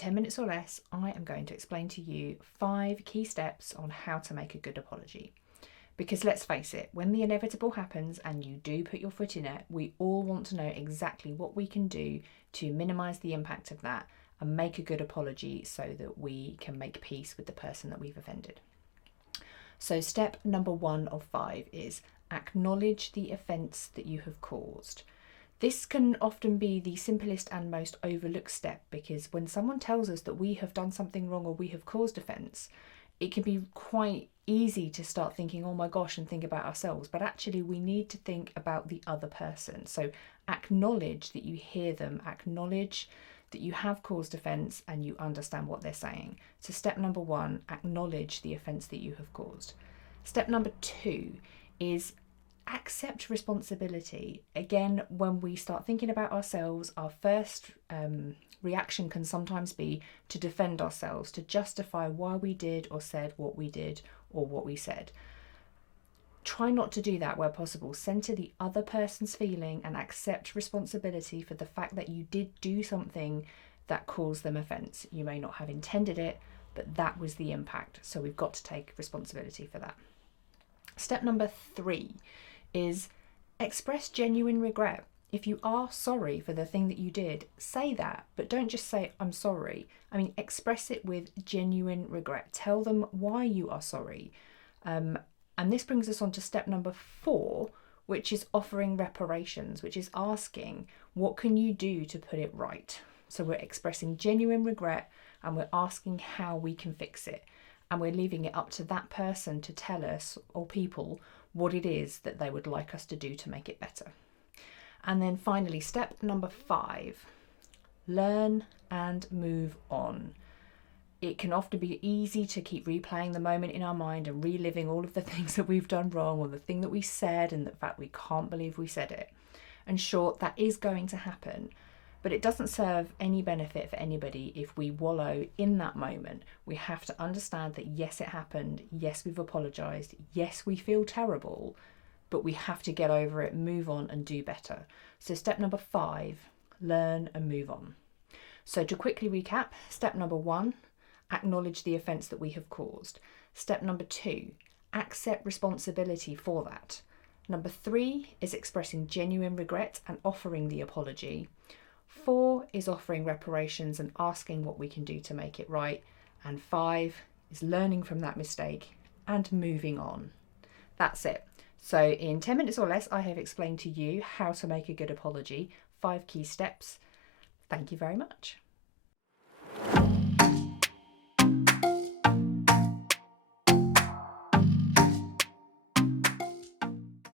10 minutes or less, I am going to explain to you 5 key steps on how to make a good apology. Because let's face it, when the inevitable happens and you do put your foot in it, we all want to know exactly what we can do to minimise the impact of that and make a good apology so that we can make peace with the person that we've offended. So step number 1 of 5 is acknowledge the offence that you have caused. This can often be the simplest and most overlooked step, because when someone tells us that we have done something wrong or we have caused offence, it can be quite easy to start thinking, oh my gosh, and think about ourselves. But actually we need to think about the other person. So acknowledge that you hear them, acknowledge that you have caused offence and you understand what they're saying. So step number 1, acknowledge the offence that you have caused. Step number 2 is accept responsibility. Again, when we start thinking about ourselves, our first reaction can sometimes be to defend ourselves, to justify why we did or said what we did or what we said. Try not to do that where possible. Centre the other person's feeling and accept responsibility for the fact that you did do something that caused them offence. You may not have intended it, but that was the impact. So we've got to take responsibility for that. Step number 3 is express genuine regret. If you are sorry for the thing that you did, say that, but don't just say, I'm sorry. I mean, express it with genuine regret. Tell them why you are sorry. And this brings us on to step number 4, which is offering reparations, which is asking, what can you do to put it right? So we're expressing genuine regret and we're asking how we can fix it. And we're leaving it up to that person to tell us, or people, what it is that they would like us to do to make it better. And then finally, step number 5, learn and move on. It can often be easy to keep replaying the moment in our mind and reliving all of the things that we've done wrong or the thing that we said and the fact we can't believe we said it. And sure, that is going to happen, but it doesn't serve any benefit for anybody if we wallow in that moment. We have to understand that yes, it happened. Yes, we've apologised. Yes, we feel terrible, but we have to get over it, move on and do better. So step number 5, learn and move on. So to quickly recap, step number 1, acknowledge the offence that we have caused. Step number 2, accept responsibility for that. Number 3 is expressing genuine regret and offering the apology. 4 is offering reparations and asking what we can do to make it right. And 5 is learning from that mistake and moving on. That's it. So in 10 minutes or less, I have explained to you how to make a good apology, 5 key steps. Thank you very much.